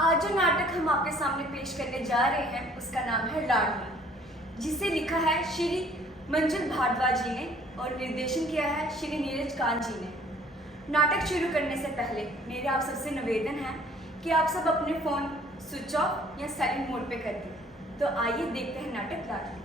आज जो नाटक हम आपके सामने पेश करने जा रहे हैं उसका नाम है लाडली, जिसे लिखा है श्री मंजुल भारद्वाज जी ने और निर्देशन किया है श्री नीरज कांत जी ने। नाटक शुरू करने से पहले मेरे आप सबसे निवेदन है कि आप सब अपने फ़ोन स्विच ऑफ या साइलेंट मोड पे कर दें। तो आइए देखते हैं नाटक लाडली।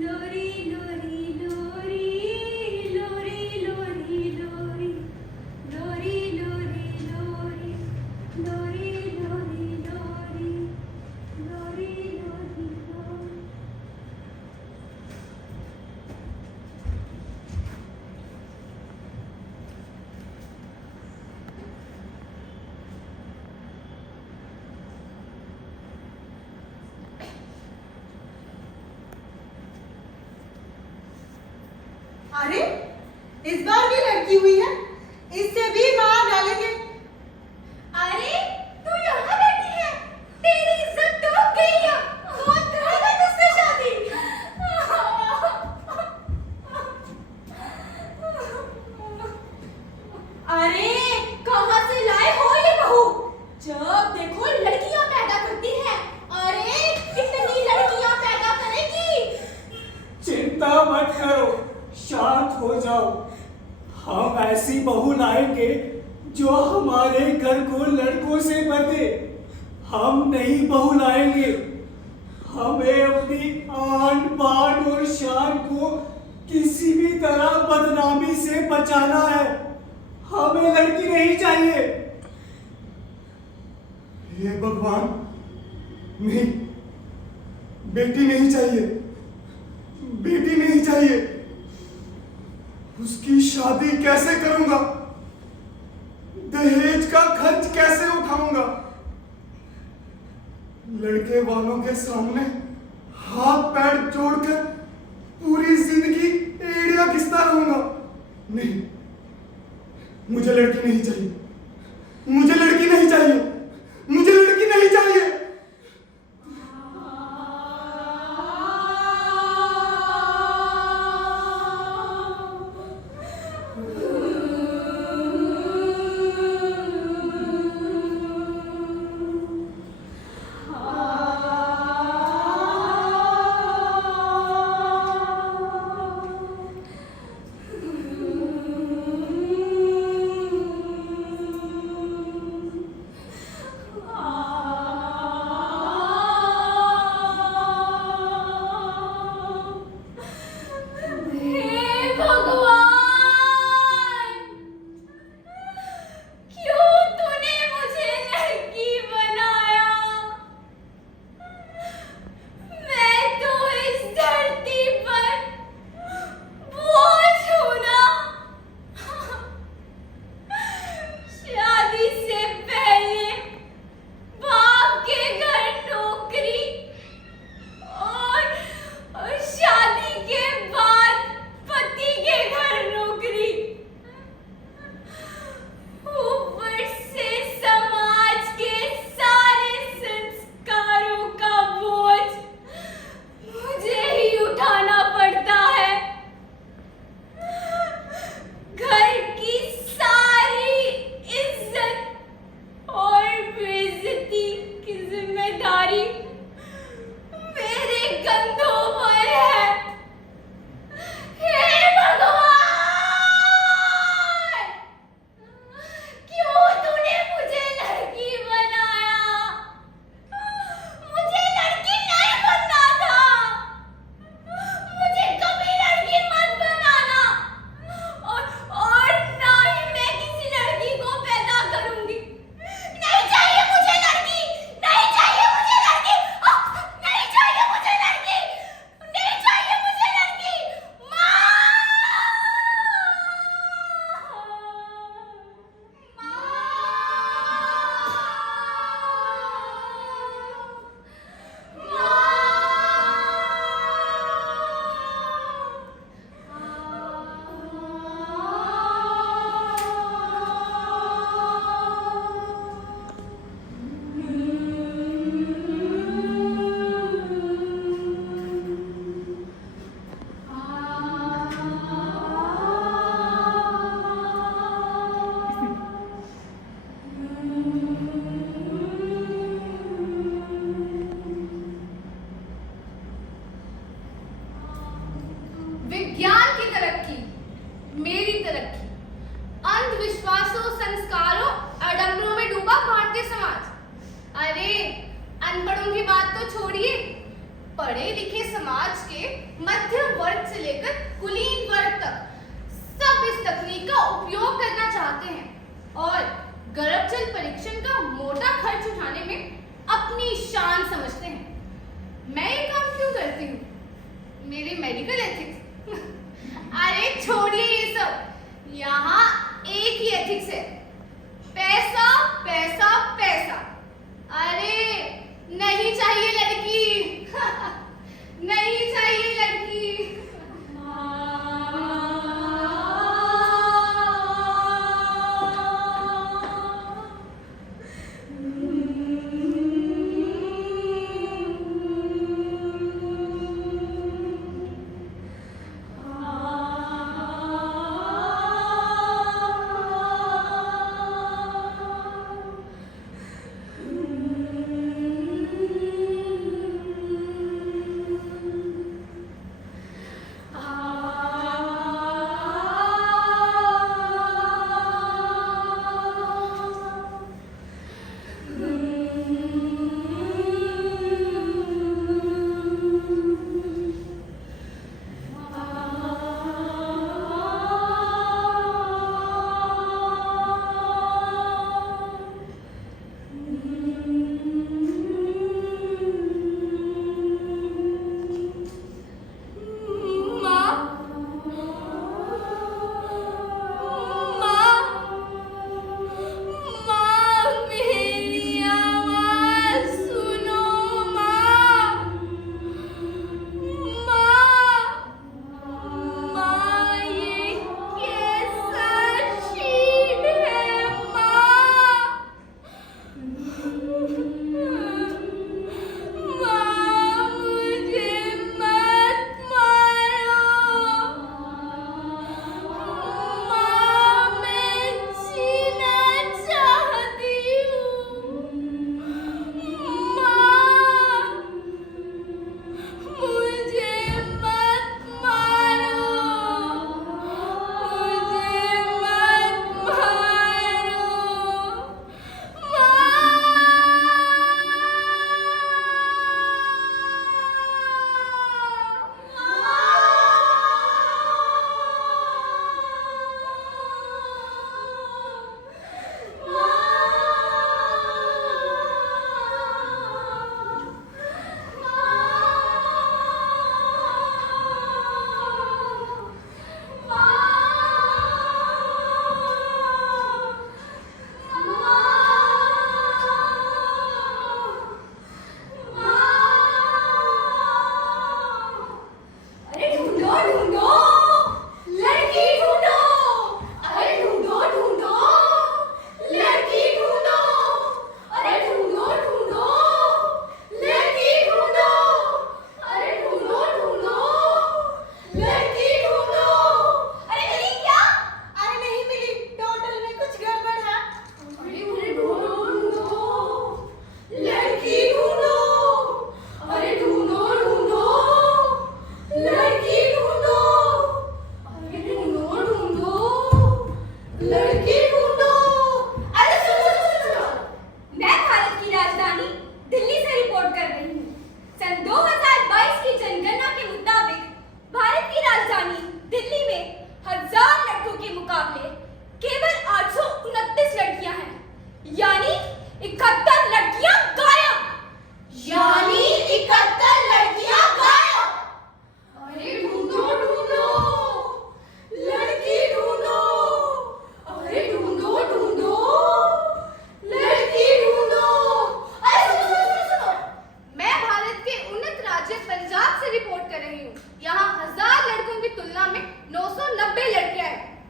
लोरी लोरी लोरी लोरी लोरी लोरी लोरी लोरी लोरी लोरी लोरी लोरी लोरी लोरी लोरी। अरे इस बार भी लड़की हुई है, इससे भी मार डालेंगे। अरे तू यहाँ बैठी है, तेरी इज्जत तो गई है। बहुत करेगा तुझसे शादी। अरे कहाँ से लाए हो ये बहू? जब देखो लड़कियाँ पैदा करती है। अरे कितनी लड़कियाँ पैदा करेगी? चिंता मत करो, शांत हो जाओ। हम ऐसी बहू लाएंगे जो हमारे घर को लड़कों से भर दे। हम नहीं बहू लाएंगे। हमें अपनी आन बान और शान को किसी भी तरह बदनामी से बचाना है। हमें लड़की नहीं चाहिए। हे भगवान, नहीं, बेटी नहीं चाहिए, बेटी नहीं चाहिए। उसकी शादी कैसे करूंगा? दहेज का खर्च कैसे उठाऊंगा? लड़के वालों के सामने हाथ पैर जोड़कर पूरी जिंदगी एड़िया घिसता रहूंगा। नहीं, मुझे लड़की नहीं चाहिए, मुझे लड़की नहीं चाहिए, मुझे लड़की नहीं चाहिए।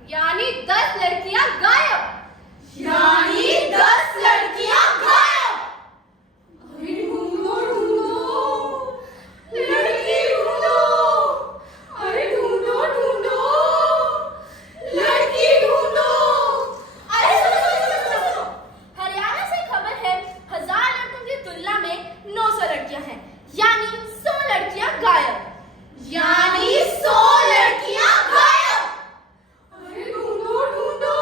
यानी 10 लड़कियां गायब। यानी 10 लड़कियां गायब। अरे ढूंढो ढूंढो, लड़की ढूंढो। अरे ढूंढो ढूंढो, लड़की ढूंढो। अरे सुनो। हरियाणा से खबर है 1000 लड़कों की तुलना में 900 लड़कियां हैं, यानी 100 लड़कियां गायब। यानी 100 लड़कियां गायब। अरे ढूंढो ढूंढो,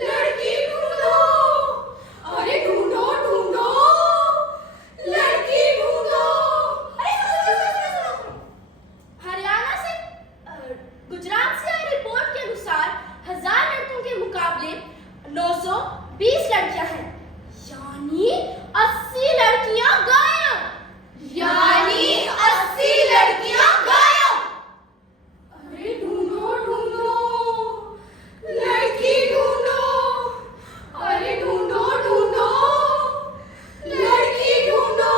लड़की ढूंढो। अरे ढूंढो ढूंढो, लड़की ढूंढो। अरे सुनो। हरियाणा से गुजरात से आई रिपोर्ट के अनुसार 1000 लड़कों के मुकाबले 920 लड़कियां हैं, यानी 80 लड़कियां गायब। यानी 80 लड़कियां गायब। अरे ढूंढो ढूंढो, लड़की ढूंढो। अरे ढूंढो ढूंढो, लड़की ढूंढो।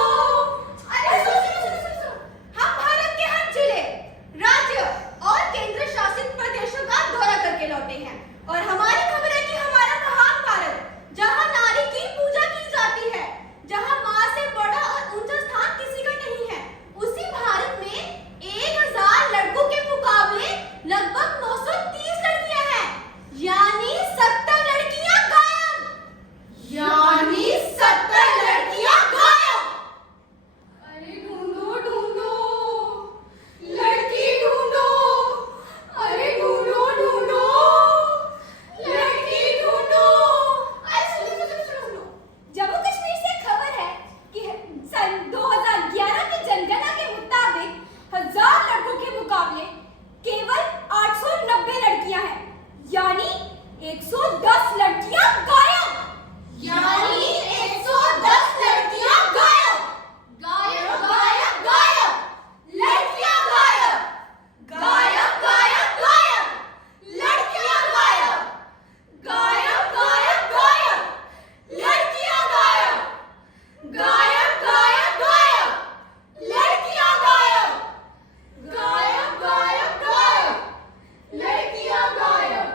अरे सुनो। हम भारत के हर जिले, राज्य और केंद्र शासित प्रदेशों का दौरा करके लौटे हैं और हमारी खबर है कि हमारा महान भारत, जहां नारी की पूजा की जाती है, जहां मां से बड़ा और ऊंचा स्थान किसी का नहीं है, उसी भारत में 1000 लड़कों के मुकाबले लगभग 930 लड़कियां हैं, यानी 70 लड़कियां गायब। यानी 70 लड़कियां गायब। अरे ढूंढो ढूंढो, लड़की ढूंढो। अरे ढूंढो ढूंढो, लड़की ढूंढो। अरे सुनो। जम्मू कश्मीर से खबर है कि सन 2011 की जनगणना के मुताबिक 1000 लड़कों के मुकाबले केवल 890 लड़कियां हैं, यानी 110 लड़कियां गायब। यानी 110 लड़कियां गायब। गायब गायब गायब, लड़कियां गायब। गायब गायब गायब, लड़कियां गायब। गायब गायब गायब, लड़कियां गायब। गायब गायब गायब, लड़कियां गायब। गायब गायब गायब, लड़कियां गायब।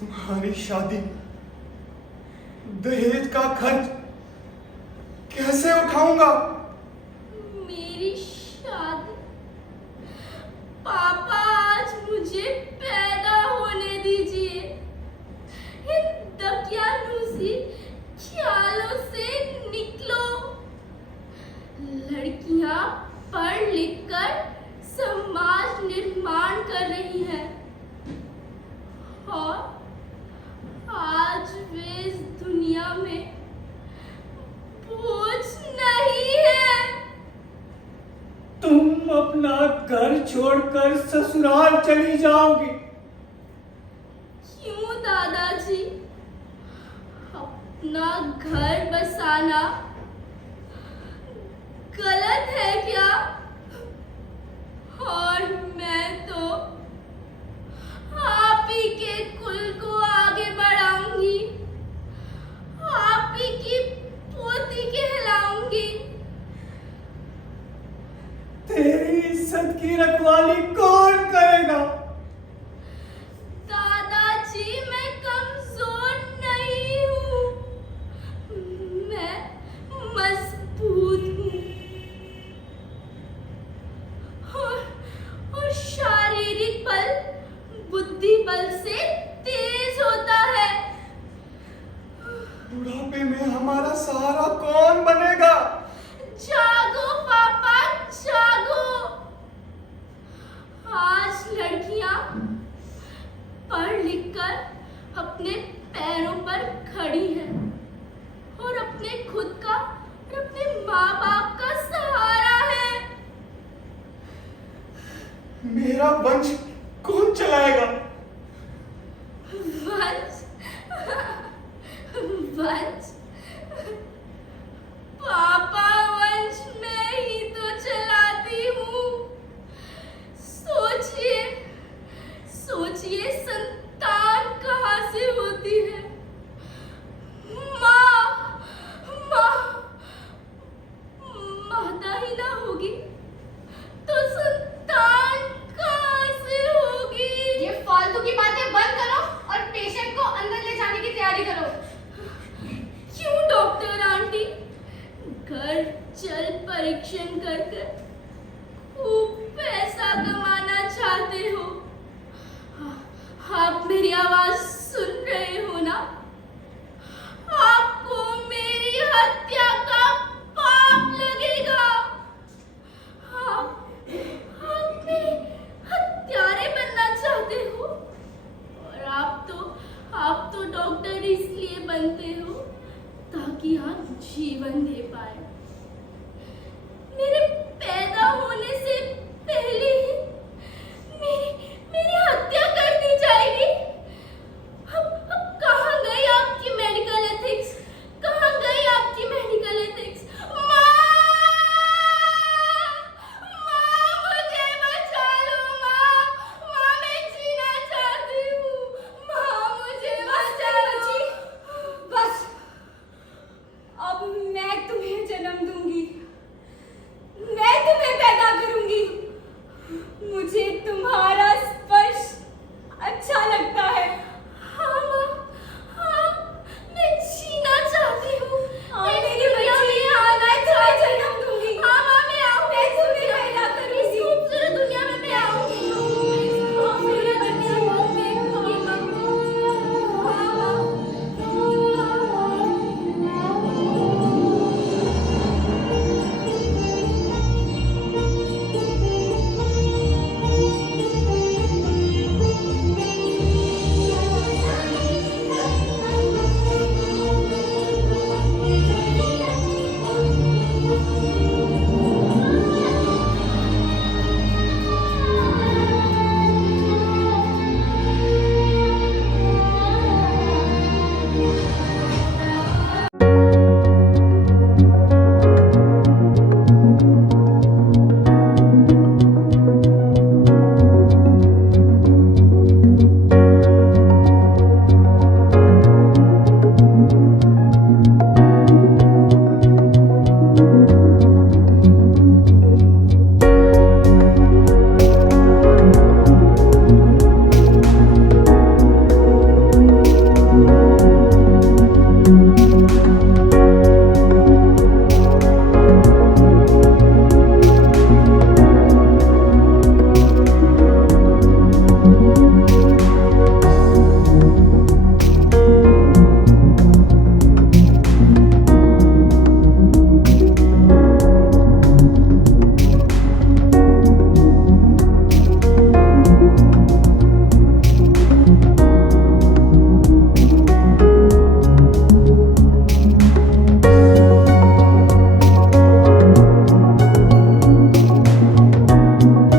तुम्हारी शादी, दहेज का खर्च कैसे उठाऊंगा? मेरी शादी? पापा आज मुझे पैदा होने दीजिए। इन दकियानूसी ख्यालों से निकलो। लड़कियां पढ़ लिख कर समाज निर्माण कर रही हैं और आज वे इस दुनिया में बोझ नहीं है। अपना घर छोड़कर ससुराल चली जाओगी। क्यों दादाजी? अपना घर बसाना गलत है क्या? और मैं तो आप ही के कुल को आगे बढ़ाऊंगी, आप ही की पोती कहलाऊंगी। तेरी इज्जत की रखवाली कौन करेगा? दादाजी, मैं कमजोर नहीं हूँ, मैं मजबूत हूँ। और शारीरिक बल बुद्धि बल से तेज होता है। बुढ़ापे में हमारा सहारा कौन बनेगा? जागो पापा, जागो। आज लड़कियां पढ़ लिख कर अपने पैरों पर खड़ी हैं और अपने खुद का और अपने माँ बाप का सहारा है। मेरा वंश कौन चलाएगा?